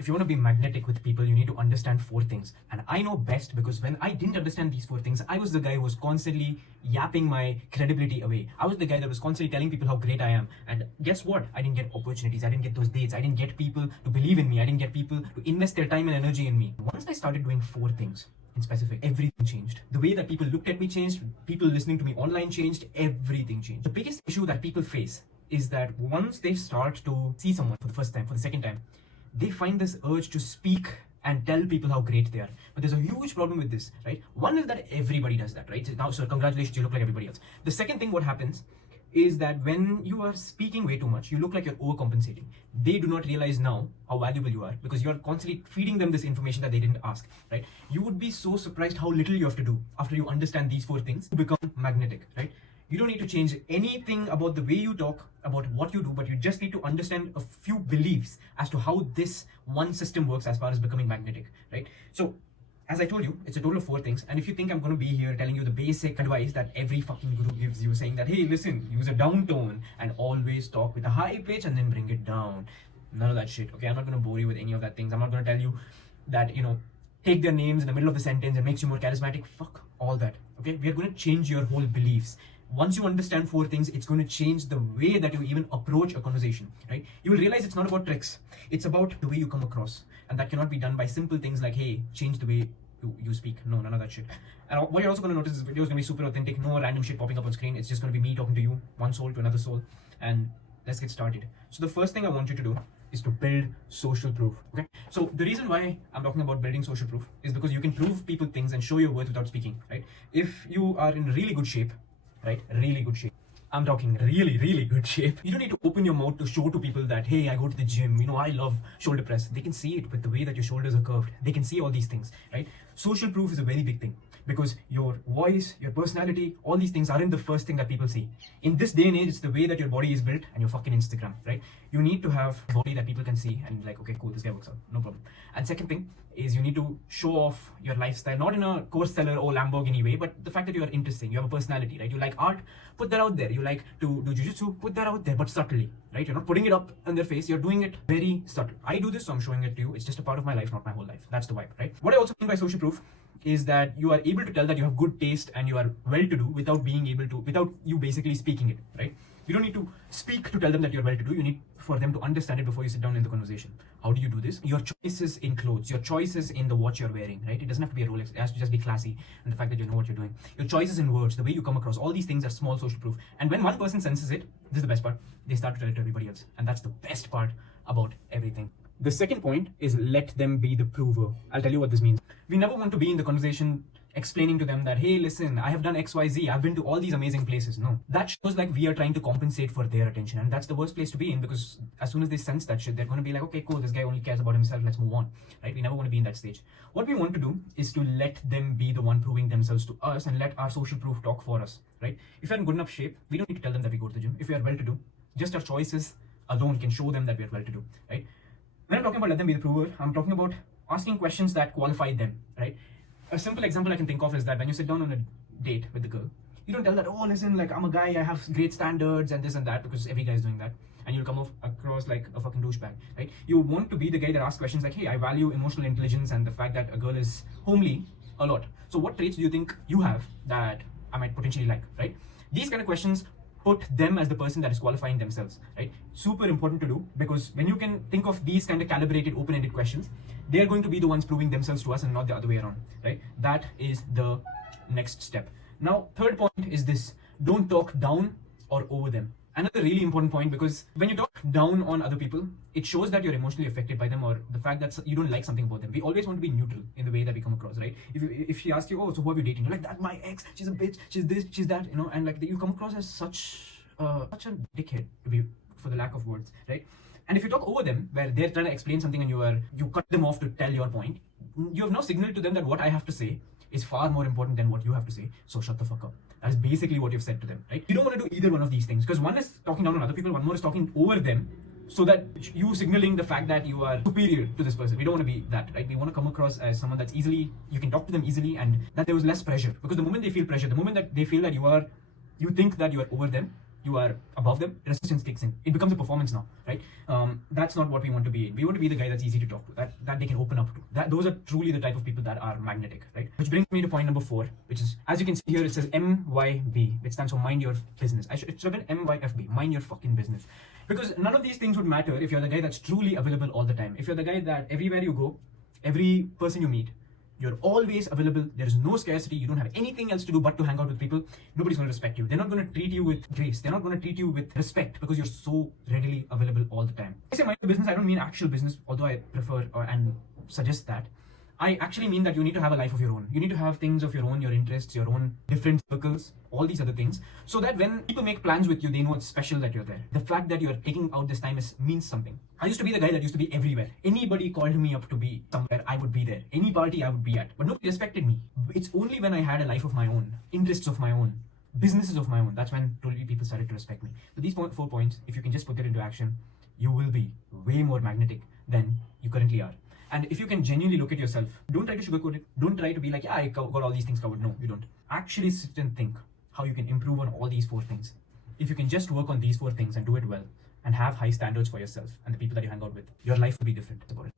if you want to be magnetic with people, you need to understand 4 things. And I know best because when I didn't understand these 4 things, I was the guy who was constantly yapping my credibility away. I was the guy that was constantly telling people how great I am. And guess what? I didn't get opportunities. I didn't get those dates. I didn't get people to believe in me. I didn't get people to invest their time and energy in me. Once I started doing 4 things, in specific, everything changed. The way that people looked at me changed, people listening to me online changed, everything changed. The biggest issue that people face is that once they start to see someone for the first time, for the second time, they find this urge to speak and tell people how great they are. But there's a huge problem with this, right? One is that everybody does that, right? Now, so congratulations, you look like everybody else. The second thing, what happens is that when you are speaking way too much, you look like you're overcompensating. They do not realize now how valuable you are because you're constantly feeding them this information that they didn't ask, right? You would be so surprised how little you have to do after you understand these 4 things to become magnetic, right? You don't need to change anything about the way you talk, about what you do, but you just need to understand a few beliefs as to how this one system works as far as becoming magnetic, right? So, as I told you, it's a total of 4 things. And if you think I'm going to be here telling you the basic advice that every fucking guru gives you, saying that, hey, listen, use a down tone and always talk with a high pitch and then bring it down. None of that shit, okay? I'm not going to bore you with any of that things. I'm not going to tell you that, take their names in the middle of the sentence and makes you more charismatic. Fuck all that, okay? We are going to change your whole beliefs. Once you understand 4 things, it's going to change the way that you even approach a conversation, right? You will realize it's not about tricks. It's about the way you come across. And that cannot be done by simple things like, hey, change the way you speak. No, none of that shit. And what you're also going to notice is this video is going to be super authentic. No random shit popping up on screen. It's just going to be me talking to you, one soul to another soul. And let's get started. So the first thing I want you to do is to build social proof, okay? So the reason why I'm talking about building social proof is because you can prove people things and show your worth without speaking, right? If you are in really good shape, right? Really good shape. I'm talking really, really good shape. You don't need to open your mouth to show to people that, hey, I go to the gym, I love shoulder press. They can see it with the way that your shoulders are curved. They can see all these things, right? Social proof is a very big thing because your voice, your personality, all these things aren't the first thing that people see. In this day and age, it's the way that your body is built and your fucking Instagram, right? You need to have a body that people can see and like, okay, cool, this guy works out, no problem. And second thing is you need to show off your lifestyle, not in a course seller or Lamborghini way, but the fact that you are interesting, you have a personality, right? You like art, put that out there. You like to do jiu-jitsu, put that out there, but subtly, right? You're not putting it up in their face, you're doing it very subtle. I do this, so I'm showing it to you. It's just a part of my life, not my whole life. That's the vibe, right? What I also mean by social proof is that you are able to tell that you have good taste and you are well-to-do without you basically speaking it, right? You don't need to speak to tell them that you're well-to-do. You need for them to understand it before you sit down in the conversation. How do you do this? Your choices in clothes, your choices in the watch you're wearing, right? It doesn't have to be a Rolex. It has to just be classy, and the fact that you know what you're doing. Your choices in words, the way you come across, all these things are small social proof. And when one person senses it, this is the best part, they start to tell it to everybody else. And that's the best part about everything. The second point is let them be the prover. I'll tell you what this means. We never want to be in the conversation explaining to them that, hey, listen, I have done XYZ, I've been to all these amazing places. No, that shows like we are trying to compensate for their attention, and that's the worst place to be in because as soon as they sense that shit, they're going to be like, okay, cool, this guy only cares about himself, let's move on, right? We never want to be in that stage. What we want to do is to let them be the one proving themselves to us and let our social proof talk for us, right? If you're in good enough shape, we don't need to tell them that we go to the gym. If we are well-to-do, just our choices alone can show them that we are well-to-do, right? When I'm talking about let them be the prover, I'm talking about asking questions that qualify them, right? A simple example I can think of is that when you sit down on a date with the girl, you don't tell that, oh, listen, like I'm a guy, I have great standards and this and that, because every guy is doing that. And you'll come across like a fucking douchebag, right? You want to be the guy that asks questions like, hey, I value emotional intelligence and the fact that a girl is homely a lot. So what traits do you think you have that I might potentially like, right? These kind of questions put them as the person that is qualifying themselves, right? Super important to do because when you can think of these kind of calibrated, open-ended questions, they're going to be the ones proving themselves to us and not the other way around, right? That is the next step. Now, third point is this: don't talk down or over them. Another really important point, because when you talk down on other people, it shows that you're emotionally affected by them or the fact that you don't like something about them. We always want to be neutral in the way that we come across, right? If she asks you, oh, so who are you dating? You're like, that my ex, she's a bitch, she's this, she's that, and like you come across as such a dickhead, to be, for the lack of words, right? And if you talk over them, where they're trying to explain something and you cut them off to tell your point, you have now signaled to them that what I have to say is far more important than what you have to say, so shut the fuck up. That is basically what you've said to them, right? You don't want to do either one of these things, because one is talking down on other people, one more is talking over them, so that you signaling the fact that you are superior to this person. We don't want to be that, right? We want to come across as someone that's you can talk to them easily, and that there was less pressure. Because the moment they feel pressure, the moment that they feel that you think that you are over them, you are above them, resistance kicks in. It becomes a performance now, right? That's not what we want to be. We want to be the guy that's easy to talk to, that they can open up to. Those are truly the type of people that are magnetic, right? Which brings me to point number 4, which is, as you can see here, it says MYB, which stands for mind your business. It should have been MYFB, mind your fucking business. Because none of these things would matter if you're the guy that's truly available all the time. If you're the guy that everywhere you go, every person you meet, you're always available. There is no scarcity. You don't have anything else to do but to hang out with people. Nobody's going to respect you. They're not going to treat you with grace. They're not going to treat you with respect because you're so readily available all the time. When I say mind your business, I don't mean actual business, although I prefer and suggest that. I actually mean that you need to have a life of your own. You need to have things of your own, your interests, your own different circles, all these other things, so that when people make plans with you, they know it's special that you're there. The fact that you're taking out this time means something. I used to be the guy that used to be everywhere. Anybody called me up to be somewhere, I would be there. Any party I would be at. But nobody respected me. It's only when I had a life of my own, interests of my own, businesses of my own, that's when totally people started to respect me. So these 4 points, if you can just put it into action, you will be way more magnetic than you currently are. And if you can genuinely look at yourself, don't try to sugarcoat it. Don't try to be like, yeah, I got all these things covered. No, you don't. Actually sit and think how you can improve on all these 4 things. If you can just work on these 4 things and do it well and have high standards for yourself and the people that you hang out with, your life will be different. That's about it.